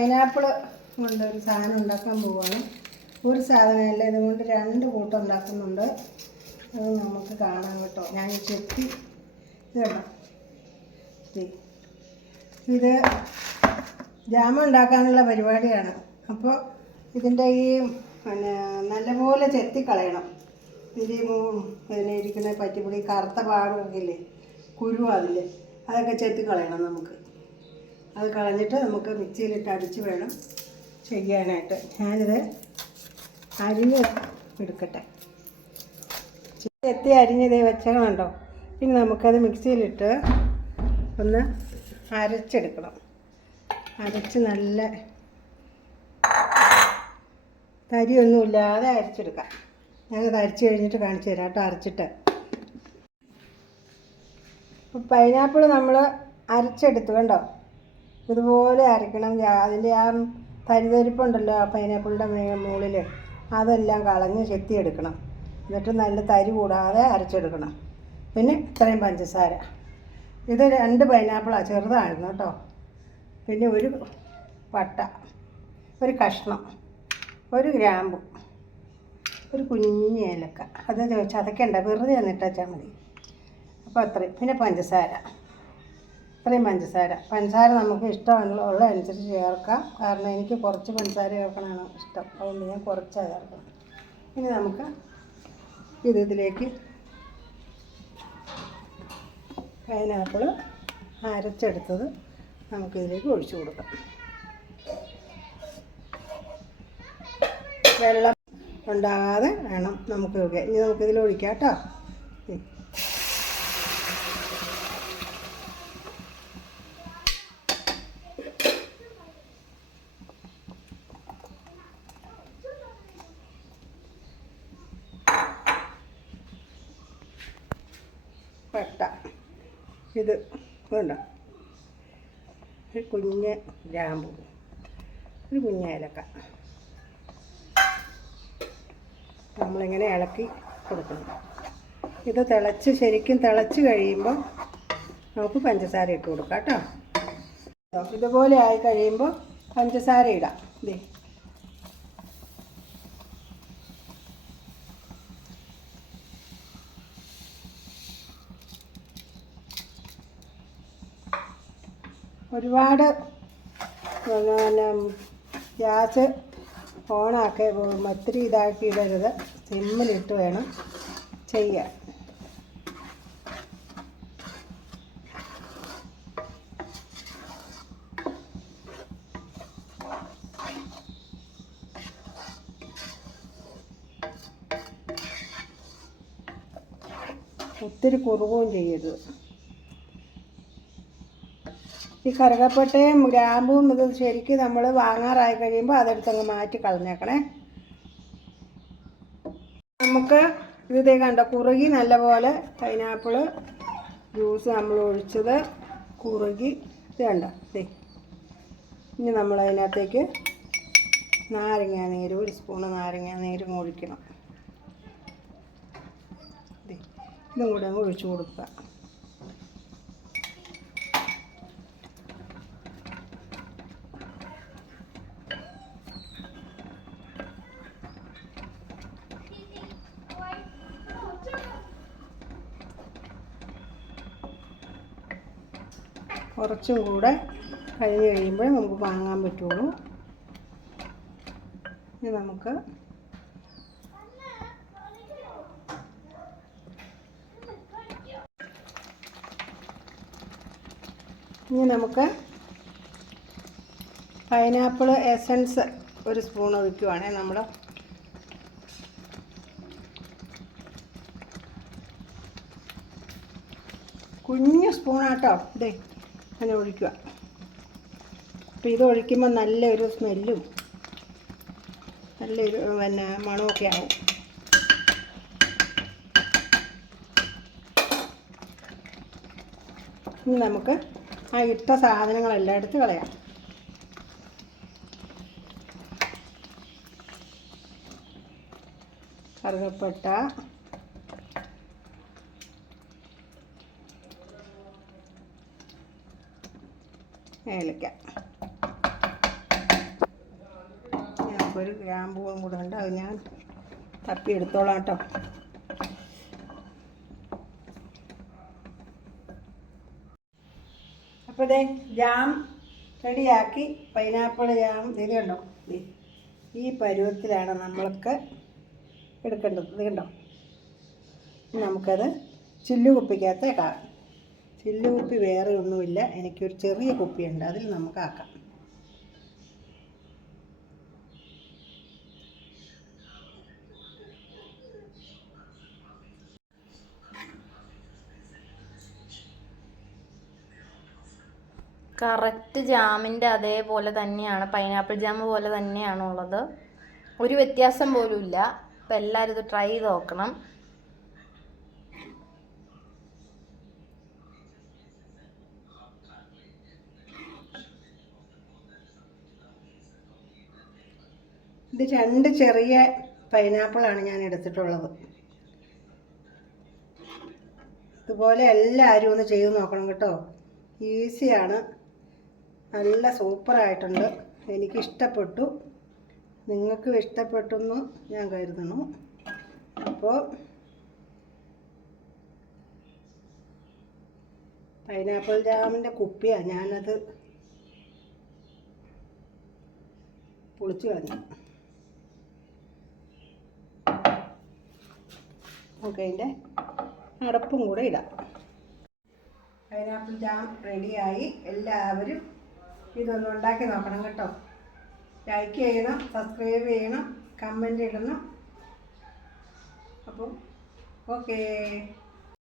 Pineapple കൊണ്ട് ഒരു സാധനം ഉണ്ടാക്കാൻ പോവുകയാണ്. ഒരു സാധനമല്ല, ഇതുകൊണ്ട് 2 കൂട്ടം ഉണ്ടാക്കുന്നുണ്ട്. അത് നമുക്ക് കാണാം കേട്ടോ. ഞാൻ ചെത്തി ഇത് കേട്ടോ, ഇത് ജാമ ഉണ്ടാക്കാനുള്ള പരിപാടിയാണ്. അപ്പോൾ ഇതിൻ്റെ ഈ നല്ലപോലെ ചെത്തിക്കളയണം. ഇതിനെ ഇരിക്കുന്ന പറ്റിപ്പൊടി കറുത്ത പാടൊക്കെ ഇല്ലേ, കുരു അതിൽ അതൊക്കെ ചെത്തിക്കളയണം നമുക്ക്. അത് കളഞ്ഞിട്ട് നമുക്ക് മിക്സിയിലിട്ട് അടിച്ച് വേണം ചെയ്യാനായിട്ട്. ഞാനിത് അരിഞ്ഞ് എടുക്കട്ടെ. ചെത്തി അരിഞ്ഞതേ വെച്ചതുണ്ടോ. പിന്നെ നമുക്കത് മിക്സിയിലിട്ട് ഒന്ന് അരച്ചെടുക്കണം. അരച്ച് നല്ല തരിയൊന്നുമില്ലാതെ അരച്ചെടുക്കാം. ഞാനത് അരച്ച് കഴിഞ്ഞിട്ട് കാണിച്ചു തരാം കേട്ടോ, അരച്ചിട്ട്. ഇപ്പോൾ പൈനാപ്പിൾ നമ്മൾ അരച്ചെടുത്തു കണ്ടോ. ഇതുപോലെ അരക്കണം. അതിൻ്റെ ആ തരിതരിപ്പുണ്ടല്ലോ ആ പൈനാപ്പിളിൻ്റെ മുകളിൽ, അതെല്ലാം കളഞ്ഞ് ചെത്തിയെടുക്കണം. എന്നിട്ട് നല്ല തരി കൂടാതെ അരച്ചെടുക്കണം. പിന്നെ ഇത്രയും പഞ്ചസാര. ഇത് 2 പൈനാപ്പിളാണ്, ചെറുതായിരുന്നു കേട്ടോ. പിന്നെ ഒരു പട്ട, ഒരു കഷ്ണം, ഒരു ഗ്രാമ്പു, ഒരു കുഞ്ഞ് ഏലക്ക. അത് ചതക്കണ്ട, വെറുതെ എന്നിട്ടാച്ചാൽ മതി. അപ്പോൾ അത്രയും. പിന്നെ പഞ്ചസാര, ഇത്രയും പഞ്ചസാര നമുക്ക് ഇഷ്ടമുള്ള അനുസരിച്ച് ചേർക്കാം. കാരണം എനിക്ക് കുറച്ച് പഞ്ചസാര ചേർക്കണമാണ് ഇഷ്ടം, അതുകൊണ്ട് ഞാൻ കുറച്ചാണ് ചേർക്കണം. ഇനി നമുക്ക് ഇതിലേക്ക് പൈനാപ്പിൾ അരച്ചെടുത്തത് നമുക്കിതിലേക്ക് ഒഴിച്ചു കൊടുക്കാം. വെള്ളം ഉണ്ടാകാതെ വേണം നമുക്ക് ഒഴിക്കാൻ. ഇനി നമുക്കിതിൽ ഒഴിക്കാം കേട്ടോ. പട്ട, ഇത് വേണ്ട, ഒരു കുഞ്ഞ് ഗ്രാമ്പു, ഒരു കുഞ്ഞ് ഏലക്ക. നമ്മളിങ്ങനെ ഇളക്കി കൊടുക്കണം. ഇത് ശരിക്കും തിളച്ച് കഴിയുമ്പോൾ നമുക്ക് പഞ്ചസാര ഇട്ട് കൊടുക്കാം കേട്ടോ. ഇതുപോലെ ആയി കഴിയുമ്പോൾ പഞ്ചസാര ഇടാം. ഇതേ ഒരുപാട് ഗ്യാസ് ഓണാക്കി ഒത്തിരി ഇതാക്കി ഇടരുത്. സിമ്മിലിട്ട് വേണം ചെയ്യാൻ. ഒത്തിരി കുറുകുകയും ചെയ്യരുത്. ഈ കറുകപ്പട്ടയും ഗ്രാമ്പും ഇത് ശരിക്കും നമ്മൾ വാങ്ങാറായി കഴിയുമ്പോൾ അതെടുത്തങ്ങ് മാറ്റി കളഞ്ഞേക്കണേ. നമുക്ക് ഇത് കണ്ടോ, കുറുകി നല്ലപോലെ പൈനാപ്പിൾ ജ്യൂസ് നമ്മൾ ഒഴിച്ചത് കുറുകി. ഇത് കണ്ടോ. ഇനി നമ്മളതിനകത്തേക്ക് നാരങ്ങാനീര്, 1 സ്പൂണ് നാരങ്ങാനീരും ഒഴിക്കണം. ഇതും കൂടെ അങ്ങ് ഒഴിച്ചു കൊടുക്കുക. കുറച്ചും കൂടെ കഴിഞ്ഞ് കഴിയുമ്പോൾ നമുക്ക് വാങ്ങാൻ പറ്റുള്ളൂ. ഇനി നമുക്ക് പൈനാപ്പിൾ എസൻസ് 1 സ്പൂൺ ഒഴിക്കുവാണേ. നമ്മൾ കുഞ്ഞ് സ്പൂണാട്ടോ. ഇതേ അങ്ങനെ ഒഴിക്കുക. അപ്പോൾ ഇത് ഒഴിക്കുമ്പോൾ നല്ലൊരു സ്മെല്ലും നല്ലൊരു മണമൊക്കെ ആവും. ഇനി നമുക്ക് ആ ഇട്ട സാധനങ്ങളെല്ലാം എടുത്ത് കളയാം. കറുകപ്പട്ട, ഏലക്ക, ഒരു ഗ്രാമ്പൂവും കൂടെ ഉണ്ട്, അത് ഞാൻ തപ്പി എടുത്തോളാം കേട്ടോ. അപ്പോൾ ഇതേ ജാം റെഡിയാക്കി. പൈനാപ്പിൾ ജാം ഇത് കണ്ടോ, ഈ പരുവത്തിലാണ് നമ്മൾക്ക് എടുക്കേണ്ടത്. ഇത് കണ്ടോ, നമുക്കത് ചില്ലുകുപ്പിക്കകത്തേക്കാം. ചില്ലുകുപ്പി വേറെ ഒന്നുമില്ല, എനിക്കൊരു ചെറിയ കുപ്പിയുണ്ട്, അതിൽ നമുക്കാക്കാം. കറക്റ്റ് ജാമിൻ്റെ അതേപോലെ തന്നെയാണ്, പൈനാപ്പിൾ ജാം പോലെ തന്നെയാണുള്ളത്, ഒരു വ്യത്യാസം പോലും ഇല്ല. അപ്പം എല്ലാവരും ഇത് ട്രൈ ചെയ്ത് നോക്കണം. ഇത് 2 ചെറിയ പൈനാപ്പിളാണ് ഞാൻ എടുത്തിട്ടുള്ളത്. ഇതുപോലെ എല്ലാവരും ഒന്ന് ചെയ്ത് നോക്കണം കേട്ടോ. ഈസിയാണ്, നല്ല സൂപ്പറായിട്ടുണ്ട്. എനിക്കിഷ്ടപ്പെട്ടു, നിങ്ങൾക്കും ഇഷ്ടപ്പെട്ടെന്ന് ഞാൻ കരുതുന്നു. അപ്പോൾ പൈനാപ്പിൾ ജാമിൻ്റെ കുപ്പിയാണ്, ഞാനത് പൊളിച്ചു കളഞ്ഞു. നമുക്ക് അതിൻ്റെ അടപ്പും കൂടെ ഇടാം. പൈനാപ്പിൾ ജാം റെഡിയായി. എല്ലാവരും ഇതൊന്ന് ഉണ്ടാക്കി നോക്കണം കേട്ടോ. ലൈക്ക് ചെയ്യണം, സബ്സ്ക്രൈബ് ചെയ്യണം, കമൻറ്റ് ഇടണം. അപ്പോൾ ഓക്കേ.